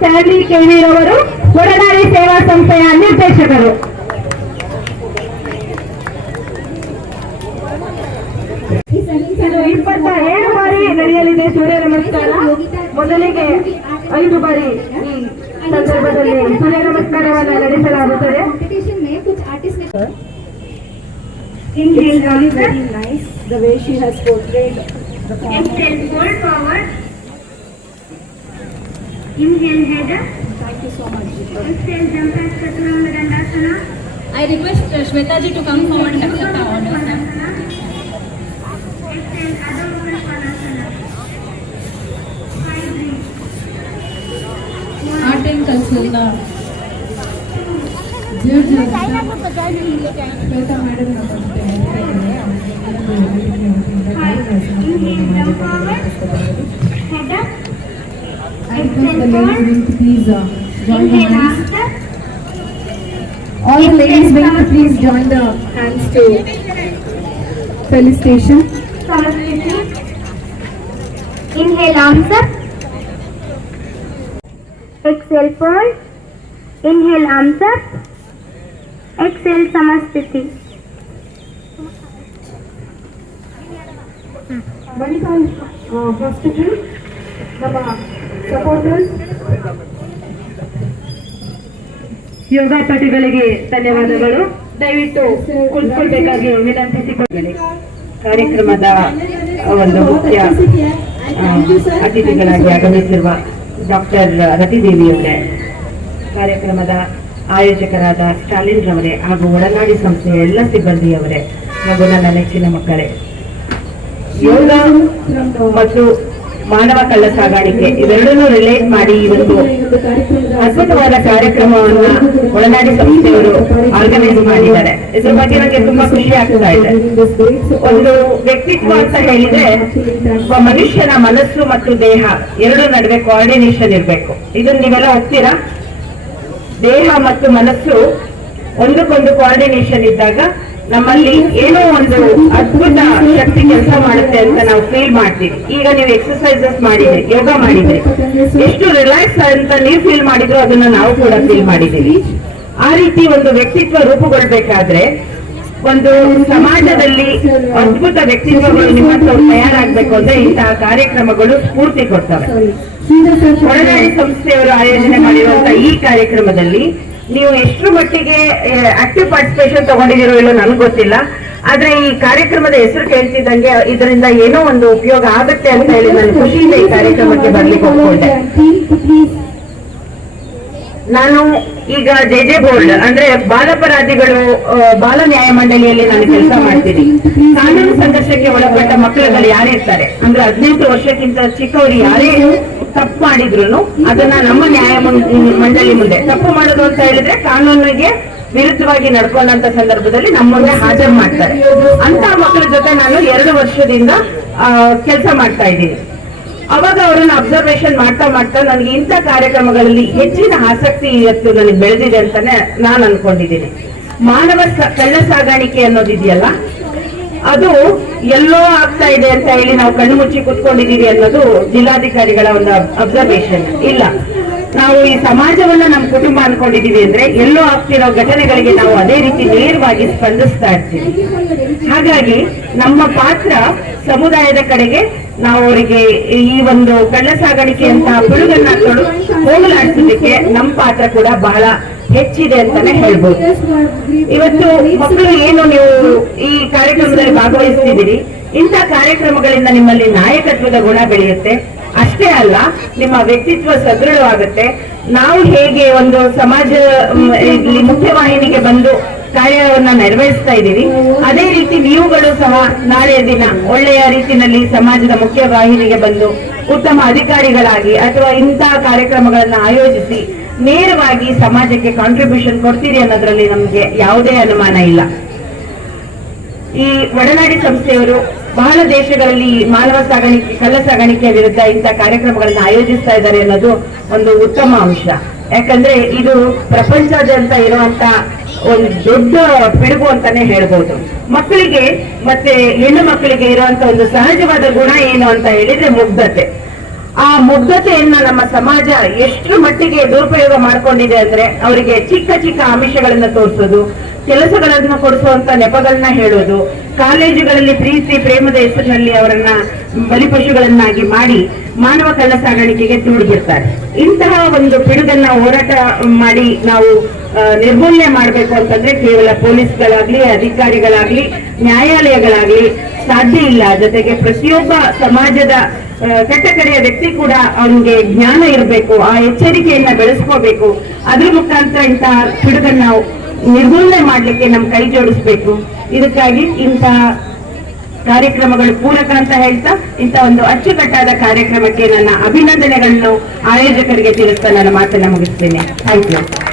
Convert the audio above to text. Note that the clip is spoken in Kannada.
ಸ್ಟ್ಯಾನ್ಲಿ ಕೆವಿರವರು ಒಡನಾಡಿ ಸೇವಾ ಸಂಸ್ಥೆಯ ನಿರ್ದೇಶಕರು. ಇದು 27 ಬಾರಿ ನಡೆಯಲಿದೆ ಸೂರ್ಯ ನಮಸ್ಕಾರ. ಮೊದಲಿಗೆ 5 ಬಾರಿ ಈ ಸಂದರ್ಭದಲ್ಲಿ ಸೂರ್ಯ ನಮಸ್ಕಾರವನ್ನು ನಡೆಸಲಾಗುತ್ತದೆ. Inhale, very nice the way she has portrayed the form. Exhale, fold forward. Inhale, head up. Thank you so much. Exhale, jump as Chaturanga Dandasana. I request Shweta ji to come forward and accept the order. Exhale, Adho Mukha Svanasana. 5 breath. Art and Kalsala. Shweta madam namaste. Inhale, jump forward. Head up. I request the ladies wing to please join the hands. All the ladies wing to please join the hands to felicitation. Inhale, arms up. Exhale, fold. Inhale, arms up. Exhale, Samastiti. Vanita, first of all, ನಮ್ಮ supporters, ಯೋಗಾಪಟುಗಳಿಗೆ ಧನ್ಯವಾದಗಳು. ದಯವಿಟ್ಟು ಕುಳಿತುಕೊಳ್ಬೇಕಾಗಿ ವಿನಂತಿಸಿಕೊಳ್ಳಿ. ಕಾರ್ಯಕ್ರಮದ ಒಂದು ಮುಖ್ಯ ಅತಿಥಿಗಳಾಗಿ ಆಗಮಿಸಿರುವ ಡಾಕ್ಟರ್ ರತಿದೇವಿಯವರೇ, ಕಾರ್ಯಕ್ರಮದ ಆಯೋಜಕರಾದ ಸ್ಟಾಲಿನ್ ರವರೇ ಹಾಗೂ ಒಡನಾಡಿ ಸಂಸ್ಥೆಯ ಎಲ್ಲ ಸಿಬ್ಬಂದಿಯವರೇ ಹಾಗೂ ನನ್ನ ನೆಚ್ಚಿನ ಮಕ್ಕಳೇ, ಯೋಗ ಮತ್ತು ಮಾನವ ಕಳ್ಳ ಸಾಗಾಣಿಕೆ ಇವೆರಡನ್ನೂ ರಿಲೇಟ್ ಮಾಡಿ ಈ ಒಂದು ಅದ್ಭುತವಾದ ಕಾರ್ಯಕ್ರಮವನ್ನು ಒಳನಾಡಿ ಸಂಸ್ಥೆಯವರು ಆರ್ಗನೈಸ್ ಮಾಡಿದ್ದಾರೆ. ಇದ್ರ ಬಗ್ಗೆ ನನಗೆ ತುಂಬಾ ಖುಷಿ ಆಗ್ತಾ ಇದೆ. ಒಂದು ವ್ಯಕ್ತಿತ್ವ ಅಂತ ಹೇಳಿದ್ರೆ ಒಬ್ಬ ಮನುಷ್ಯನ ಮನಸ್ಸು ಮತ್ತು ದೇಹ ಎರಡು ನಡುವೆ ಕೋಆರ್ಡಿನೇಷನ್ ಇರಬೇಕು. ಇದನ್ನ ನೀವೆಲ್ಲ ಒಪ್ತೀರಾ? ದೇಹ ಮತ್ತು ಮನಸ್ಸು ಒಂದಕ್ಕೊಂದು ಕೋಆರ್ಡಿನೇಷನ್ ಇದ್ದಾಗ ನಮ್ಮಲ್ಲಿ ಏನೋ ಒಂದು ಅದ್ಭುತ ಶಕ್ತಿ ಕೆಲಸ ಮಾಡುತ್ತೆ ಅಂತ ನಾವು ಫೀಲ್ ಮಾಡ್ತೀವಿ. ಈಗ ನೀವು ಎಕ್ಸರ್ಸೈಸಸ್ ಮಾಡಿದ್ರಿ, ಯೋಗ ಮಾಡಿದ್ರಿ, ಎಷ್ಟು ರಿಲ್ಯಾಕ್ಸ್ ಅಂತ ನೀವು ಫೀಲ್ ಮಾಡಿದ್ರು ಅದನ್ನ ನಾವು ಕೂಡ ಫೀಲ್ ಮಾಡಿದ್ದೀವಿ. ಆ ರೀತಿ ಒಂದು ವ್ಯಕ್ತಿತ್ವ ರೂಪುಗೊಳ್ಬೇಕಾದ್ರೆ ಒಂದು ಸಮಾಜದಲ್ಲಿ ಅದ್ಭುತ ವ್ಯಕ್ತಿತ್ವಗಳು ನಿಮ್ಮಂತವ್ರು ತಯಾರಾಗಬೇಕು ಅಂದ್ರೆ ಇಂತಹ ಕಾರ್ಯಕ್ರಮಗಳು ಸ್ಫೂರ್ತಿ ಕೊಡ್ತವೆ. ಒಡನಾಡಿ ಸಂಸ್ಥೆಯವರು ಆಯೋಜನೆ ಮಾಡಿರುವಂತಹ ಈ ಕಾರ್ಯಕ್ರಮದಲ್ಲಿ ನೀವು ಎಷ್ಟು ಮಟ್ಟಿಗೆ ಆಕ್ಟಿವ್ ಪಾರ್ಟಿಸಿಪೇಷನ್ ತಗೊಂಡಿದ್ದೀರೋ ಇಲ್ಲೋ ನನ್ಗೆ ಗೊತ್ತಿಲ್ಲ. ಆದ್ರೆ ಈ ಕಾರ್ಯಕ್ರಮದ ಹೆಸರು ಕೇಳ್ತಿದ್ದಂಗೆ ಇದರಿಂದ ಏನೋ ಒಂದು ಉಪಯೋಗ ಆಗುತ್ತೆ ಅಂತ ಹೇಳಿ ನಾನು ಖುಷಿಯಿಂದ ಈ ಕಾರ್ಯಕ್ರಮಕ್ಕೆ ಬರ್ಲಿಕ್ಕೆ ಹೋಗ್ಕೊಂಡೆ. ನಾನು ಈಗ ಜೆ ಬೋರ್ಡ್ ಅಂದ್ರೆ ಬಾಲಾಪರಾಧಿಗಳು ಬಾಲ ನ್ಯಾಯಮಂಡಳಿಯಲ್ಲಿ ನಾನು ಕೆಲಸ ಮಾಡ್ತೀನಿ. ಕಾನೂನು ಸಂಘರ್ಷಕ್ಕೆ ಒಳಪಟ್ಟ ಮಕ್ಕಳುಗಳು ಯಾರಿರ್ತಾರೆ ಅಂದ್ರೆ 18 ವರ್ಷಕ್ಕಿಂತ ಚಿಕ್ಕವರು ಯಾರೇ ತಪ್ಪು ಮಾಡಿದ್ರು ಅದನ್ನ ನಮ್ಮ ನ್ಯಾಯ ಮಂಡಳಿ ಮುಂದೆ, ತಪ್ಪು ಮಾಡೋದು ಅಂತ ಹೇಳಿದ್ರೆ ಕಾನೂನಿಗೆ ವಿರುದ್ಧವಾಗಿ ನಡ್ಕೊಂಡಂತ ಸಂದರ್ಭದಲ್ಲಿ ನಮ್ಮ ಮುಂದೆ ಹಾಜರು ಮಾಡ್ತಾರೆ. ಅಂತ ಮಕ್ಕಳ ಜೊತೆ ನಾನು 2 ವರ್ಷದಿಂದ ಕೆಲಸ ಮಾಡ್ತಾ ಇದ್ದೀನಿ. ಅವಾಗ ಅವರನ್ನ ಅಬ್ಸರ್ವೇಷನ್ ಮಾಡ್ತಾ ಮಾಡ್ತಾ ನನಗೆ ಇಂಥ ಕಾರ್ಯಕ್ರಮಗಳಲ್ಲಿ ಹೆಚ್ಚಿನ ಆಸಕ್ತಿ ಇವತ್ತು ನನಗೆ ಬೆಳೆದಿದೆ ಅಂತಾನೆ ನಾನು ಅನ್ಕೊಂಡಿದ್ದೀನಿ. ಮಾನವ ಕಳ್ಳ ಸಾಗಾಣಿಕೆ ಅನ್ನೋದಿದೆಯಲ್ಲ, ಅದು ಎಲ್ಲೋ ಆಗ್ತಾ ಇದೆ ಅಂತ ಹೇಳಿ ನಾವು ಕಣ್ಣು ಮುಚ್ಚಿ ಕೂತ್ಕೊಂಡಿದೀವಿ ಅನ್ನೋದು ಜಿಲ್ಲಾಧಿಕಾರಿಗಳ ಒಂದು ಅಬ್ಸರ್ವೇಷನ್ ಇಲ್ಲ. ನಾವು ಈ ಸಮಾಜವನ್ನ ನಮ್ಮ ಕುಟುಂಬ ಅನ್ಕೊಂಡಿದೀವಿ ಅಂದ್ರೆ ಎಲ್ಲೋ ಆಗ್ತಿರೋ ಘಟನೆಗಳಿಗೆ ನಾವು ಅದೇ ರೀತಿ ನೇರವಾಗಿ ಸ್ಪಂದಿಸ್ತಾ ಇರ್ತೀವಿ. ಹಾಗಾಗಿ ನಮ್ಮ ಪಾತ್ರ ಸಮುದಾಯದ ಕಡೆಗೆ ನಾವು ಅವರಿಗೆ ಈ ಒಂದು ಕಳ್ಳ ಸಾಗಾಣಿಕೆ ಅಂತ ಪಿಡುಗನ್ನ ಹೋಗಲಾಡಿಸೋದಕ್ಕೆ ನಮ್ಮ ಪಾತ್ರ ಕೂಡ ಬಹಳ ಹೆಚ್ಚಿದೆ ಅಂತಾನೆ ಹೇಳ್ಬೋದು. ಇವತ್ತು ಮಕ್ಕಳು ಏನು ನೀವು ಈ ಕಾರ್ಯಕ್ರಮದಲ್ಲಿ ಭಾಗವಹಿಸ್ತಿದ್ದೀರಿ, ಇಂಥ ಕಾರ್ಯಕ್ರಮಗಳಿಂದ ನಿಮ್ಮಲ್ಲಿ ನಾಯಕತ್ವದ ಗುಣ ಬೆಳೆಯುತ್ತೆ. ಅಷ್ಟೇ ಅಲ್ಲ, ನಿಮ್ಮ ವ್ಯಕ್ತಿತ್ವ ಸದೃಢವಾಗುತ್ತೆ. ನಾವು ಹೇಗೆ ಒಂದು ಸಮಾಜ ಮುಖ್ಯವಾಹಿನಿಗೆ ಬಂದು ಕಾರ್ಯವನ್ನ ನಿರ್ವಹಿಸ್ತಾ ಇದ್ದೀವಿ, ಅದೇ ರೀತಿ ನೀವುಗಳು ಸಹ ನಾಳೆಯ ದಿನ ಒಳ್ಳೆಯ ರೀತಿಯಲ್ಲಿ ಸಮಾಜದ ಮುಖ್ಯವಾಹಿನಿಗೆ ಬಂದು ಉತ್ತಮ ಅಧಿಕಾರಿಗಳಾಗಿ ಅಥವಾ ಇಂತಹ ಕಾರ್ಯಕ್ರಮಗಳನ್ನ ಆಯೋಜಿಸಿ ನೇರವಾಗಿ ಸಮಾಜಕ್ಕೆ ಕಾಂಟ್ರಿಬ್ಯೂಷನ್ ಕೊಡ್ತೀರಿ ಅನ್ನೋದ್ರಲ್ಲಿ ನಮ್ಗೆ ಯಾವುದೇ ಅನುಮಾನ ಇಲ್ಲ. ಈ ಒಡನಾಡಿ ಸಂಸ್ಥೆಯವರು ಬಹಳ ದೇಶಗಳಲ್ಲಿ ಮಾನವ ಸಾಗಾಣಿಕೆ ಕಳ್ಳ ಸಾಗಾಣಿಕೆಯ ವಿರುದ್ಧ ಇಂಥ ಕಾರ್ಯಕ್ರಮಗಳನ್ನ ಆಯೋಜಿಸ್ತಾ ಇದ್ದಾರೆ ಅನ್ನೋದು ಒಂದು ಉತ್ತಮ ಅಂಶ. ಯಾಕಂದ್ರೆ ಇದು ಪ್ರಪಂಚದಾದ್ಯಂತ ಇರುವಂತ ಒಂದು ದೊಡ್ಡ ಪಿಡುಗು ಅಂತಾನೆ ಹೇಳ್ಬೋದು. ಮಕ್ಕಳಿಗೆ ಮತ್ತೆ ಹೆಣ್ಣು ಮಕ್ಕಳಿಗೆ ಇರುವಂತ ಒಂದು ಸಹಜವಾದ ಗುಣ ಏನು ಅಂತ ಹೇಳಿದ್ರೆ ಮುಗ್ಧತೆ. ಆ ಮುಗ್ಧತೆಯನ್ನ ನಮ್ಮ ಸಮಾಜ ಎಷ್ಟು ಮಟ್ಟಿಗೆ ದುರುಪಯೋಗ ಮಾಡ್ಕೊಂಡಿದೆ ಅಂದ್ರೆ ಅವರಿಗೆ ಚಿಕ್ಕ ಚಿಕ್ಕ ಆಮಿಷಗಳನ್ನ ತೋರಿಸೋದು, ಕೆಲಸಗಳನ್ನು ಕೊಡಿಸುವಂತ ನೆಪಗಳನ್ನ ಹೇಳೋದು, ಕಾಲೇಜುಗಳಲ್ಲಿ ಪ್ರೀತಿ ಪ್ರೇಮದ ಹೆಸರಿನಲ್ಲಿ ಅವರನ್ನ ಬಲಿಪಶುಗಳನ್ನಾಗಿ ಮಾಡಿ ಮಾನವ ಕಳ್ಳ ಸಾಗಾಣಿಕೆಗೆ ತುಡಿದಿರ್ತಾರೆ. ಇಂತಹ ಒಂದು ಪಿಡುಗನ್ನ ಹೋರಾಟ ಮಾಡಿ ನಾವು ನಿರ್ಮೂಲನೆ ಮಾಡಬೇಕು ಅಂತಂದ್ರೆ ಕೇವಲ ಪೊಲೀಸ್ಗಳಾಗ್ಲಿ, ಅಧಿಕಾರಿಗಳಾಗ್ಲಿ, ನ್ಯಾಯಾಲಯಗಳಾಗ್ಲಿ ಸಾಧ್ಯ ಇಲ್ಲ. ಜೊತೆಗೆ ಪ್ರತಿಯೊಬ್ಬ ಸಮಾಜದ ಕಟ್ಟಕಡೆಯ ವ್ಯಕ್ತಿ ಕೂಡ ಅವನಿಗೆ ಜ್ಞಾನ ಇರಬೇಕು, ಆ ಎಚ್ಚರಿಕೆಯನ್ನ ಬೆಳೆಸ್ಕೋಬೇಕು. ಅದ್ರ ಮುಖಾಂತರ ಇಂತಹ ಪಿಡುಗನ್ನ ನಿರ್ಮೂಲನೆ ಮಾಡ್ಲಿಕ್ಕೆ ನಮ್ ಕೈ ಜೋಡಿಸ್ಬೇಕು. ಇದಕ್ಕಾಗಿ ಇಂತಹ ಕಾರ್ಯಕ್ರಮಗಳು ಪೂರಕ ಅಂತ ಹೇಳ್ತಾ ಇಂಥ ಒಂದು ಅಚ್ಚುಕಟ್ಟಾದ ಕಾರ್ಯಕ್ರಮಕ್ಕೆ ನನ್ನ ಅಭಿನಂದನೆಗಳನ್ನು ಆಯೋಜಕರಿಗೆ ತಿಳಿಸ್ತಾ ನನ್ನ ಮಾತನ್ನ ಮುಗಿಸ್ತೇನೆ. Thank you.